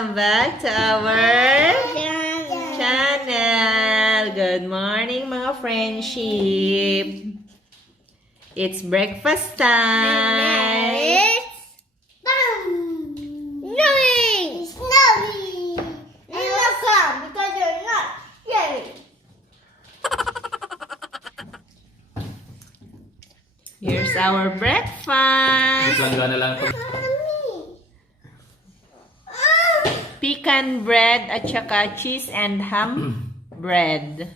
Welcome back to our channel. Good morning mga friendship. It's breakfast time. It's snowing. Snowy. And you'll come because you're not scary. Here's our breakfast. Gana lang ito. Pecan bread at saka cheese and ham bread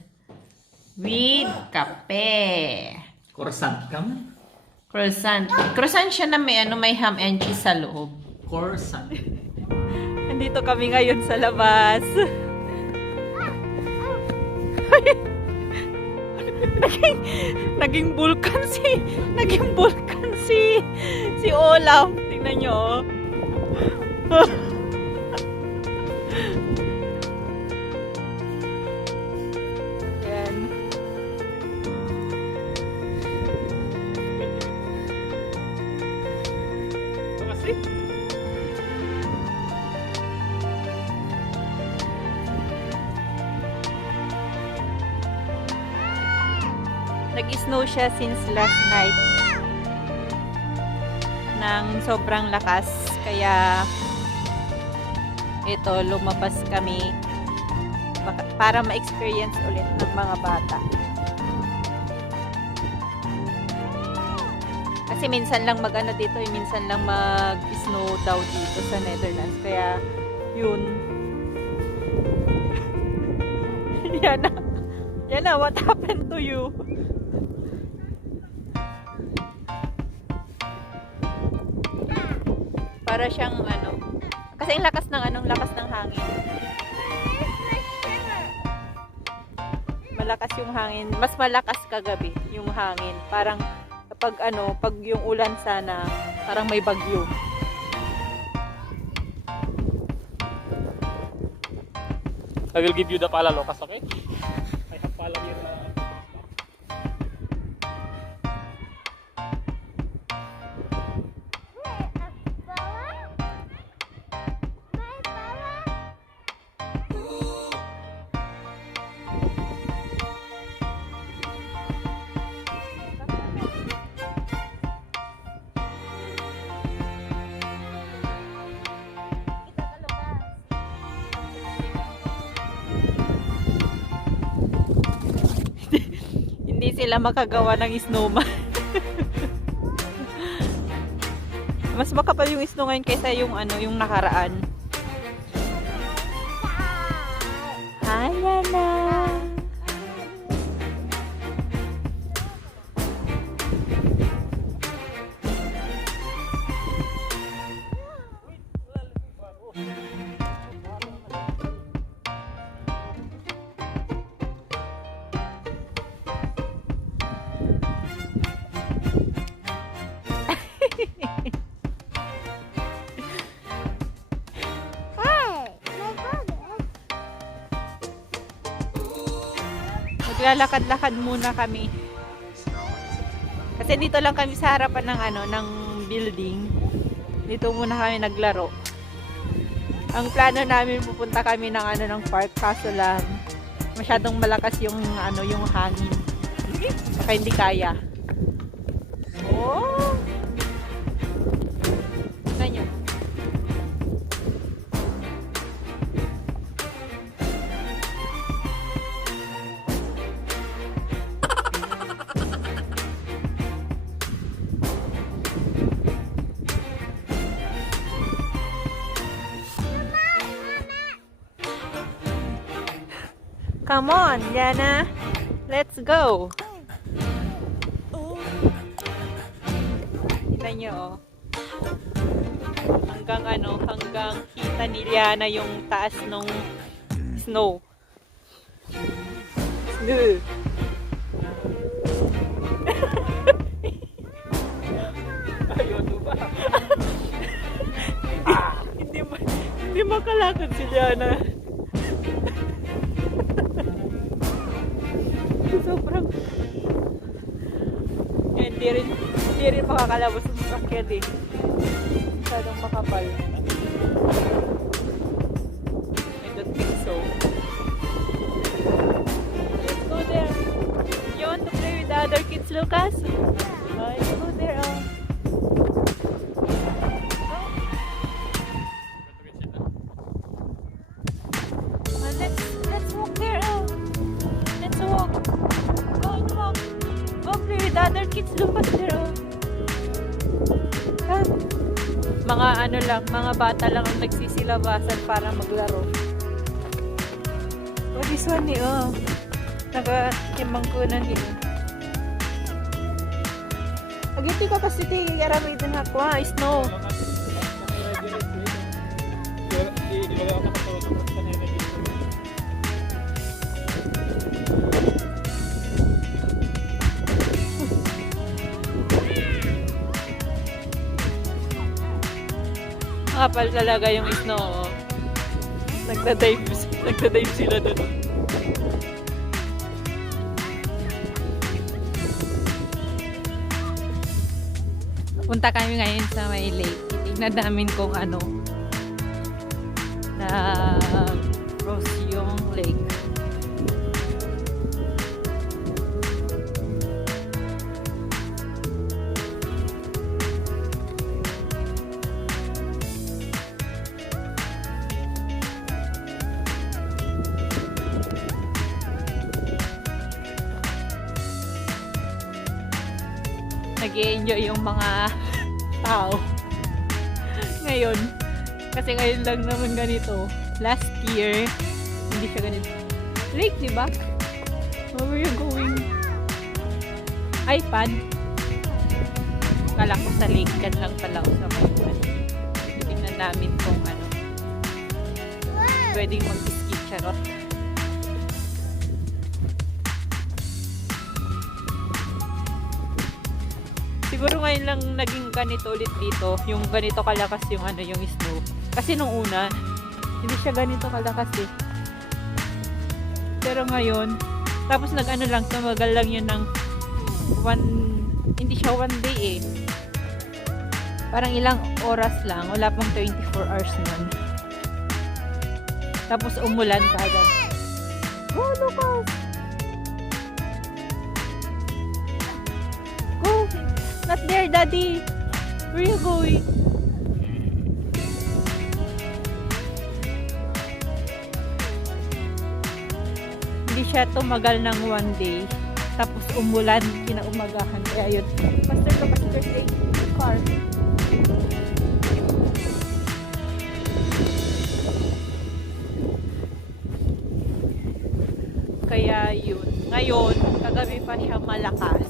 with kape. Croissant ka man? Croissant. Croissant siya na may ham and cheese sa loob. Croissant. Nandito kami ngayon sa labas. naging vulkan si Olaf. Tingnan nyo. Yan. Nag-snow siya since last night ng sobrang lakas, kaya ito, lumabas kami para ma-experience ulit ng mga bata. Kasi minsan lang mag-ano dito, minsan lang mag-snow daw dito sa Netherlands, kaya yun. Yan na, what happened to you? Para siyang ano, kasi ang lakas ng hangin. Malakas yung hangin, mas malakas kagabi yung hangin. Parang pag yung ulan sana, parang may bagyo. I will give you the pala lokas, okay? I have pala here na. Hindi sila makagawa ng snowman. Mas makapal yung snow ngayon kaysa yung yung nakaraan. Ayan na. Maglalakad-lakad muna kami. Kasi dito lang kami sa harapan ng building. Dito muna kami naglaro. Ang plano namin, pupunta kami ng park, kaso lang masyadong malakas yung yung hangin. Baka hindi kaya. Oh! Tignan nyo. Come on, Gina. Let's go. Kita nyo, oh. Hanggang kita ni Liana yung taas ng snow. Ayun ba? Hindi makalakad si Liana. Sobrang hindi rin makakalabas ng sakit eh. Masyadong makapal. Lucas? Ay, go there, oh. Let's walk there, oh. Let's walk. Go and walk. Go play with other kids, Lucas, there, oh. Come. Mga ano lang, mga bata lang ang nagsisilabasan para maglaro. Oh, this one ni, oh. Nagatimbang ko na ni, oh. Agiti ka kasi ti aramid na hakwa, snow. Kapal talaga yung snow. Oh. Nagda-dive sila doon. Punta kami ngayon sa may lake. Tignan namin kung ano na cross yung lake. Nag-i-enjoy yung mga tao ngayon kasi ngayon lang naman ganito. Last year hindi siya ganito. Lake, diba? Where are you going? iPad? Kala ko sa lake kan lang pala o sa Mayuan. Tingnan namin kung ano pwedeng mag-ski charot. Siguro ngayon lang naging ganito ulit dito. Yung ganito kalakas yung ano, yung snow. Kasi nung una, hindi siya ganito kalakas eh. Pero ngayon, tapos nag-ano lang, tumagal lang yun ng hindi siya 1 day eh. Parang ilang oras lang. Wala pang 24 hours nun. Tapos umulan pa agad. Go, Lucas! Not there, Daddy. Where are you going? Hindi siya tumagal ng 1 day. Tapos umulan, kinaumagahan. Kaya yun. Pastor ko, Pastor, say, car. Kaya yun. Ngayon, kagabi pa siya malakas.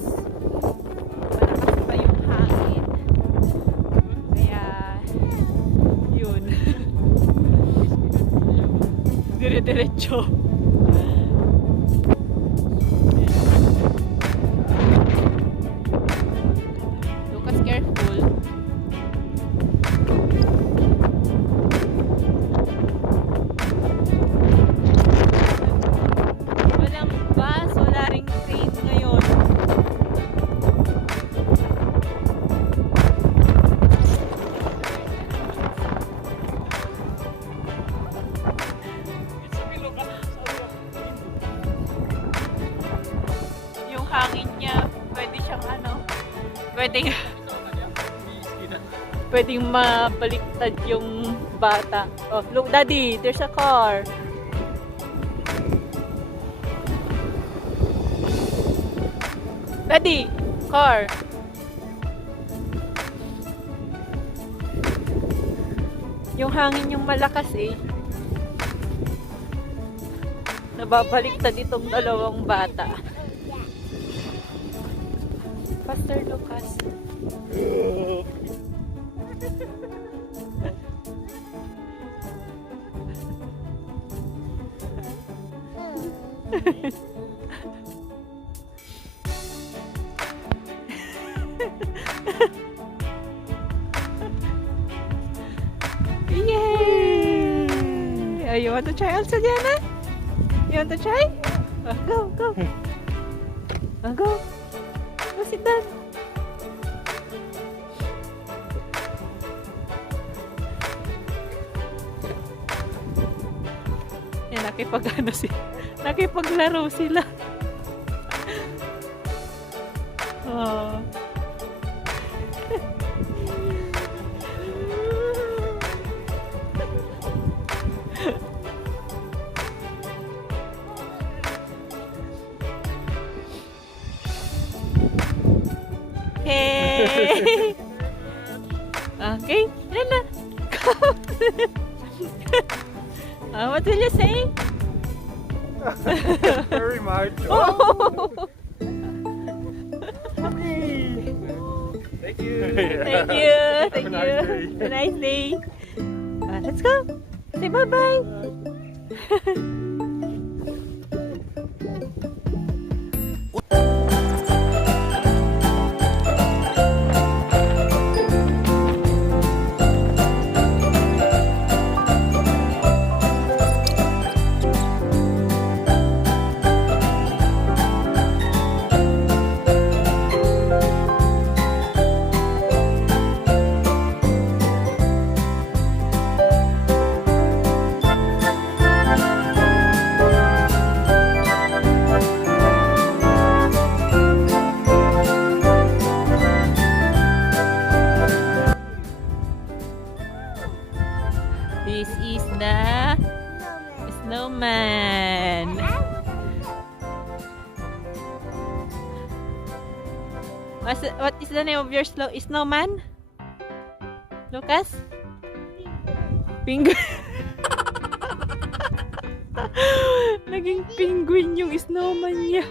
Dire-diretso. Lucas, careful. Walang bus, wala ring train ngayon. Hangin niya, pwede siyang ano, pwedeng mabaliktad yung bata. Oh, look, Daddy, there's a car. Daddy, car. Yung hangin yung malakas eh. Nababaliktad itong dalawang bata. Pastor Lucas. Yay! Oh, you want to try also, Diana? You want to try? Oh, go, go. Oh, go. Go sit down. Yan, nakipaglaro sila. Oh. Hey! Okay, yan na. What will you say? Very much. Oh. Thank you. Thank you. Thank Have a you. nice day. Have a nice day. Let's go. Say bye-bye. This is the snowman. What is the name of your snowman? Lucas? Penguin. Naging penguin yung snowman niya.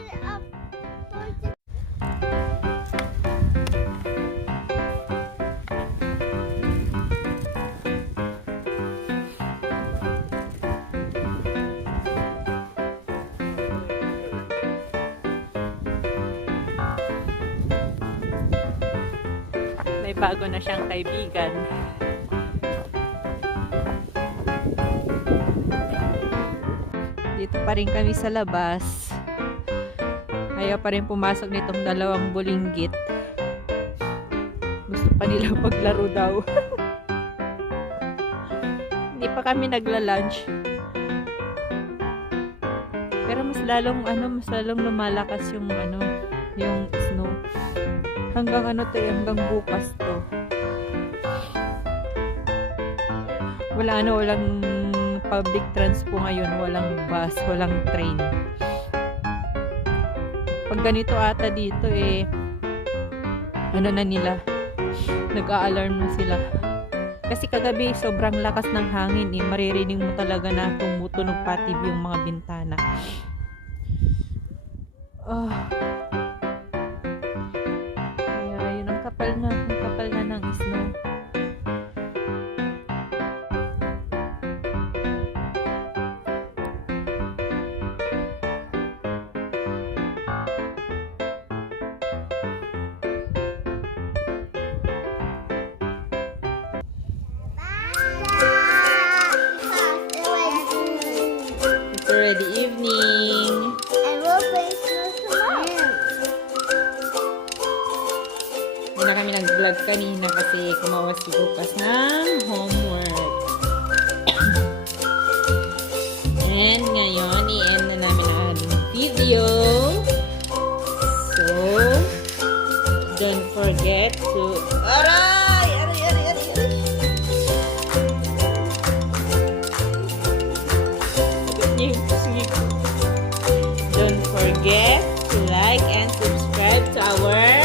May bago na siyang kaibigan. Dito pa rin kami sa labas. Ayaw pa rin pumasok nitong dalawang bulinggit. Gusto pa nila maglaro daw. Hindi pa kami nagla-lunch. Pero mas lalong lumalakas yung yung snow. Hanggang hanggang bukas to. Walang public transport ngayon, walang bus, walang train. Pag ganito ata dito na nila, nag-a-alarm na sila. Kasi kagabi sobrang lakas ng hangin maririnig mo talaga na tumutunog pati yung mga bintana. Ang kapal na ng snow. It's already evening. And we'll play snow tomorrow. Hindi na kami nag-vlog kanina kasi kumawas si Lucas ng homework. And ngayon, i-end na namin ang ating video. So, don't forget to... Aray! Don't forget to like and subscribe to our